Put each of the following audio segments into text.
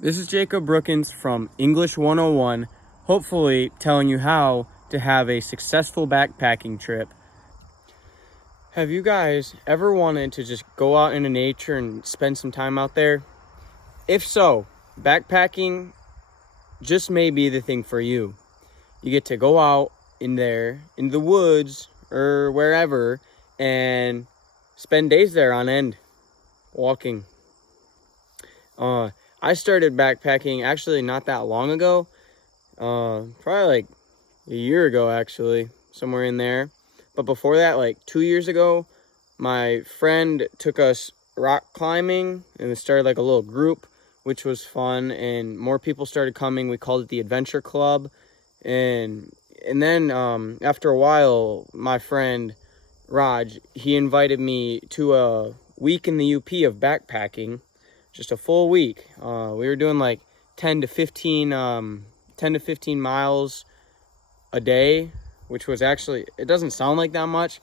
This is Jacob Brookins from English 101, hopefully telling you how to have a successful backpacking trip. Have you guys ever wanted to just go out into nature and spend some time out there? If so, backpacking just may be the thing for you. You get to go out in the woods or wherever and spend days there on end, walking. I started backpacking actually not that long ago, probably like a year ago actually, somewhere in there. But before that, like 2 years ago, my friend took us rock climbing and it started like a little group, which was fun, and more people started coming. We called it the Adventure Club. And then after a while, my friend Raj, he invited me to a week in the UP of backpacking. Just a full week. We were doing like 10 to 15 miles a day, which was actually, it doesn't sound like that much.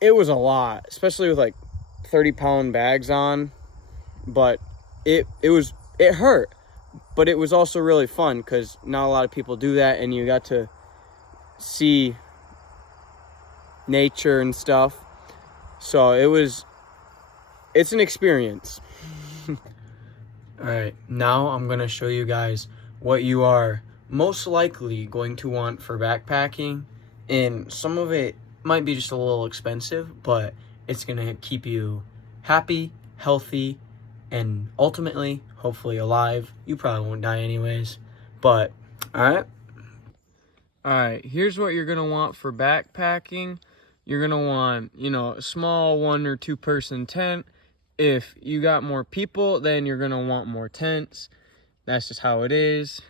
It was a lot, especially with like 30-pound bags on, but it hurt, but it was also really fun because not a lot of people do that, and you got to see nature and stuff. So it's an experience. All right, now I'm gonna show you guys what you are most likely going to want for backpacking, and some of it might be just a little expensive, but it's gonna keep you happy, healthy, and ultimately, hopefully alive. You probably won't die anyways, but all right, here's what you're gonna want for backpacking. You're gonna want, a small 1 or 2 person tent. If you got more people, then you're gonna want more tents. That's just how it is.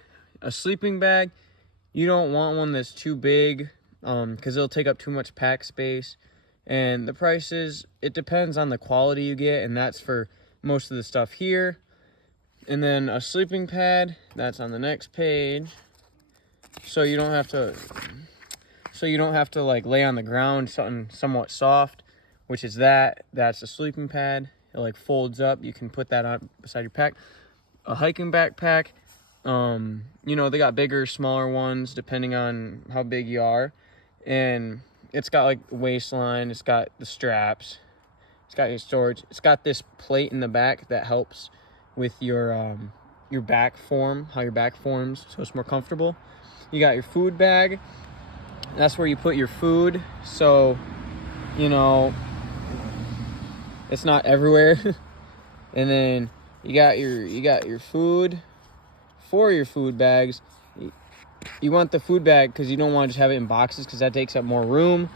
A sleeping bag, you don't want one that's too big, because it'll take up too much pack space. And the prices, it depends on the quality you get, and that's for most of the stuff here. And then a sleeping pad, that's on the next page. So you don't have to like lay on the ground, something somewhat soft, which is that's a sleeping pad. It like folds up. You can put that on beside your pack. A hiking backpack, they got bigger, smaller ones depending on how big you are. And it's got like the waistline, it's got the straps, it's got your storage. It's got this plate in the back that helps with your back form, how your back forms, so it's more comfortable. You got your food bag. That's where you put your food, so it's not everywhere. And then you got your food for your food bags. You want the food bag because you don't want to just have it in boxes, because that takes up more room.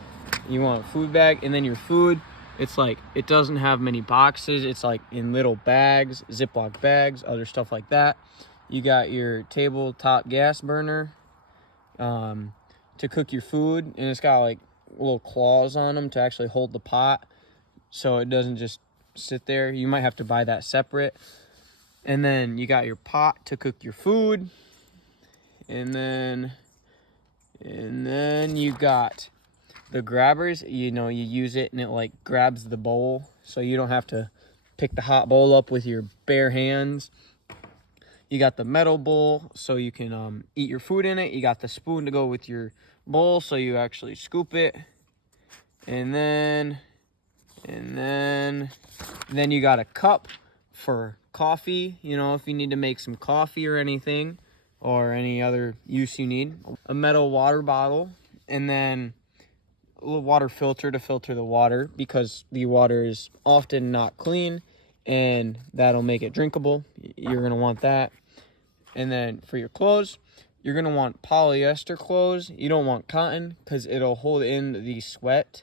You want a food bag, and then your food, it's like, it doesn't have many boxes. It's like in little bags, Ziploc bags, other stuff like that. You got your tabletop gas burner to cook your food, and it's got like little claws on them to actually hold the pot, so it doesn't just sit there. You might have to buy that separate. And then you got your pot to cook your food, and then you got the grabbers. You use it and it like grabs the bowl, so you don't have to pick the hot bowl up with your bare hands. You got the metal bowl, so you can eat your food in it. You got the spoon to go with your bowl, so you actually scoop it. And then you got a cup for coffee, if you need to make some coffee or anything, or any other use you need. A metal water bottle, and then a little water filter to filter the water, because the water is often not clean, and that'll make it drinkable. You're going to want that. And then for your clothes, you're going to want polyester clothes. You don't want cotton, because it'll hold in the sweat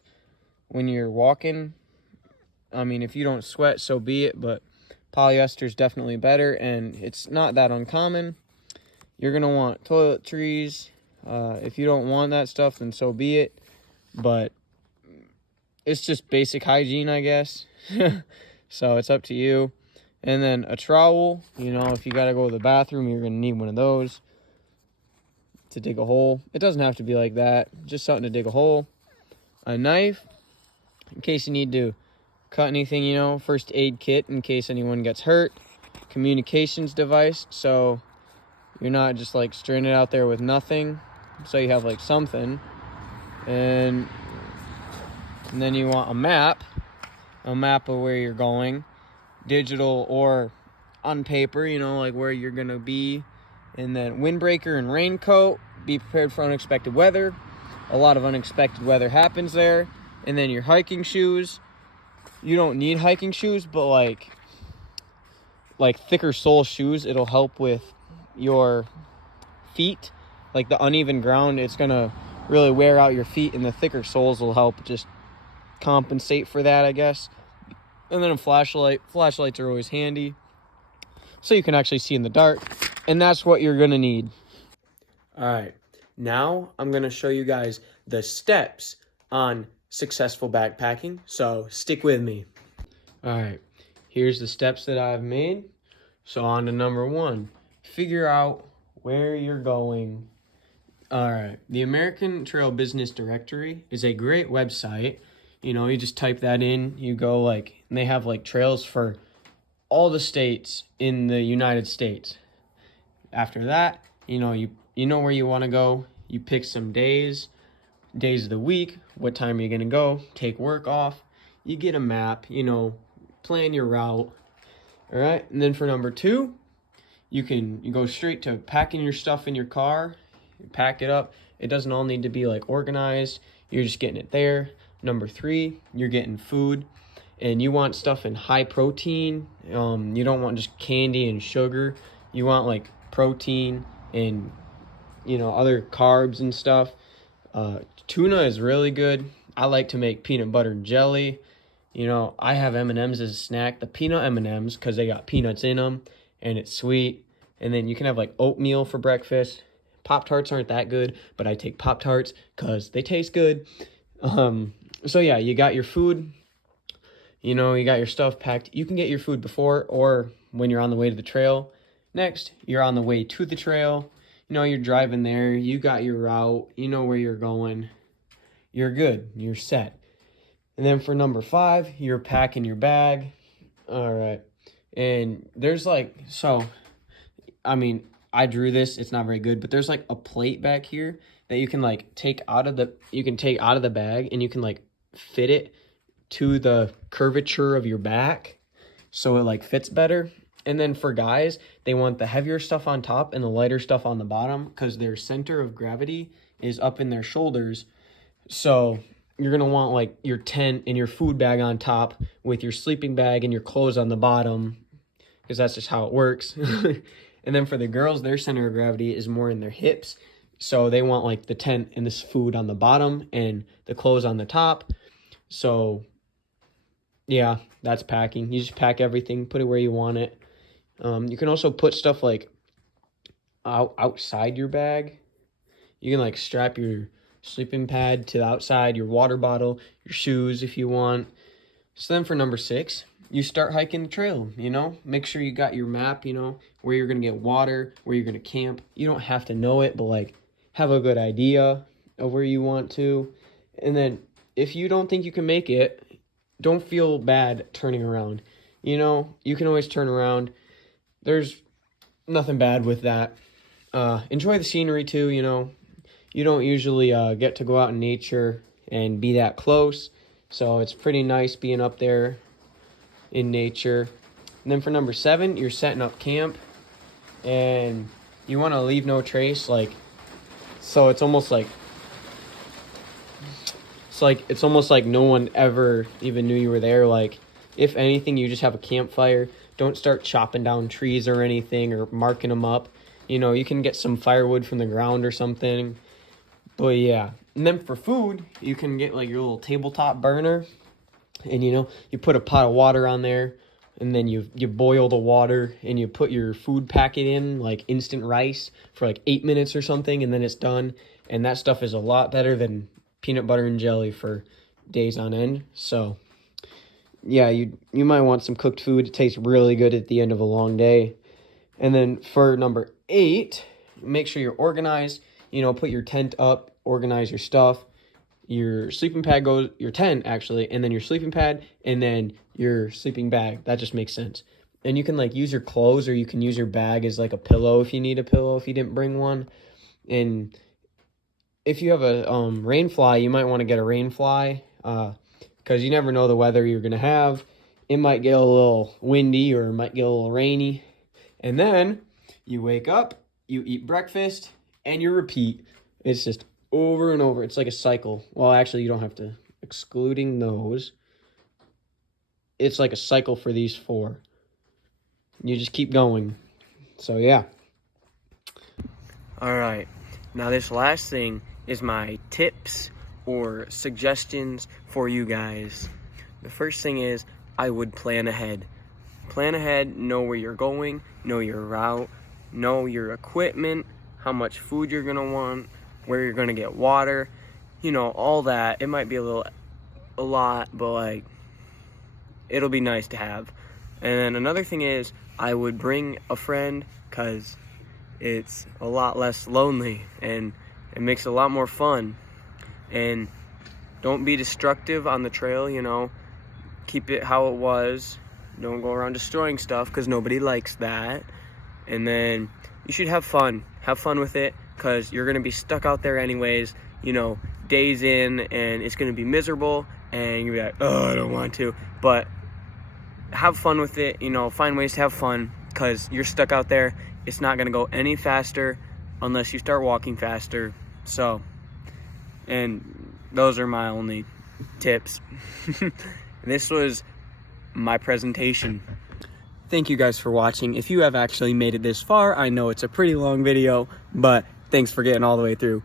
when you're walking. I mean, if you don't sweat, so be it, but polyester is definitely better, and it's not that uncommon. You're going to want toiletries. If you don't want that stuff, then so be it, but it's just basic hygiene, I guess. So it's up to you. And then a trowel, if you got to go to the bathroom, you're going to need one of those to dig a hole. It doesn't have to be like that, just something to dig a hole. A knife, in case you need to cut anything, first aid kit in case anyone gets hurt. communications device, so you're not just like stranded out there with nothing. So you have like something, and then you want a map of where you're going, digital or on paper, like where you're gonna be. And then windbreaker and raincoat. Be prepared for unexpected weather. A lot of unexpected weather happens there. And then your hiking shoes. You don't need hiking shoes, but like thicker sole shoes, it'll help with your feet. Like the uneven ground, it's gonna really wear out your feet, and the thicker soles will help just compensate for that, I guess. And then a flashlight. Flashlights are always handy, so you can actually see in the dark, and that's what you're gonna need. All right, now I'm gonna show you guys the steps on successful backpacking, so stick with me. All right, here's the steps that I've made. So on to number 1, figure out where you're going. All right, the American Trail Business Directory is a great website. You just type that in, you go and they have trails for all the states in the United States. After that, you know where you want to go. You pick some days of the week, what time are you going to go, take work off. You get a map, plan your route. All right, and then for number 2, you go straight to packing your stuff in your car. You pack it up. It doesn't all need to be organized. You're just getting it there. Number 3, you're getting food, and you want stuff in high protein. You don't want just candy and sugar. You want protein and other carbs and stuff. Tuna is really good. I like to make peanut butter and jelly. I have M&Ms as a snack. The peanut M&Ms, because they got peanuts in them, and it's sweet. And then you can have oatmeal for breakfast. Pop-Tarts aren't that good, but I take Pop-Tarts because they taste good. So yeah, you got your food. You got your stuff packed. You can get your food before or when you're on the way to the trail. Next, you're on the way to the trail. You're driving there. You got your route. You know where you're going. You're good. You're set. And then for number 5, you're packing your bag. All right. And there's I drew this. It's not very good, but there's a plate back here that you can take out of the bag, and you can fit it to the curvature of your back so it fits better. And then for guys, they want the heavier stuff on top and the lighter stuff on the bottom because their center of gravity is up in their shoulders. So you're going to want your tent and your food bag on top with your sleeping bag and your clothes on the bottom, because that's just how it works. And then for the girls, their center of gravity is more in their hips. So they want the tent and this food on the bottom and the clothes on the top. So yeah, that's packing. You just pack everything, put it where you want it. You can also put stuff outside your bag. You can strap your sleeping pad to the outside, your water bottle, your shoes if you want. So then for number 6, you start hiking the trail, Make sure you got your map, where you're going to get water, where you're going to camp. You don't have to know it, but have a good idea of where you want to. And then if you don't think you can make it, don't feel bad turning around. You can always turn around. There's nothing bad with that. Enjoy the scenery too, You don't usually get to go out in nature and be that close. So it's pretty nice being up there in nature. And then for number 7, you're setting up camp. And you want to leave no trace. So it's almost it's almost like no one ever even knew you were there. If anything, you just have a campfire. Don't start chopping down trees or anything or marking them up. You can get some firewood from the ground or something. But yeah. And then for food, you can get your little tabletop burner. And you put a pot of water on there. And then you boil the water and you put your food packet in, instant rice for 8 minutes or something. And then it's done. And that stuff is a lot better than peanut butter and jelly for days on end. So yeah, you might want some cooked food. It tastes really good at the end of a long day. And then for number 8, make sure you're organized. Put your tent up, organize your stuff. Your sleeping pad goes, your tent actually, and then your sleeping pad, and then your sleeping bag. That just makes sense. And you can like use your clothes, or you can use your bag as like a pillow if you need a pillow if you didn't bring one. And if you have a rain fly, you might want to get a rain fly, because you never know the weather you're going to have. It might get a little windy or it might get a little rainy. And then you wake up, you eat breakfast, and you repeat. It's just over and over. It's like a cycle. Well, actually, you don't have to. Excluding those, it's like a cycle for these 4. You just keep going. So, yeah. All right. Now, this last thing is my tips or suggestions for you guys. The first thing is I would plan ahead. Plan ahead, know where you're going, know your route, know your equipment, how much food you're going to want, where you're going to get water, you know, all that. It might be a lot, but like, it'll be nice to have. And then another thing is I would bring a friend, because it's a lot less lonely and it makes it a lot more fun. And don't be destructive on the trail, you know. Keep it how it was. Don't go around destroying stuff, because nobody likes that. And then you should have fun. Have fun with it, because you're going to be stuck out there anyways, you know, days in, and it's going to be miserable, and you'll be like, oh, I don't want to. But have fun with it, you know, find ways to have fun, because you're stuck out there. It's not going to go any faster unless you start walking faster. So, and those are my only tips. This was my presentation. Thank you guys for watching. If you have actually made it this far, I know it's a pretty long video, but thanks for getting all the way through.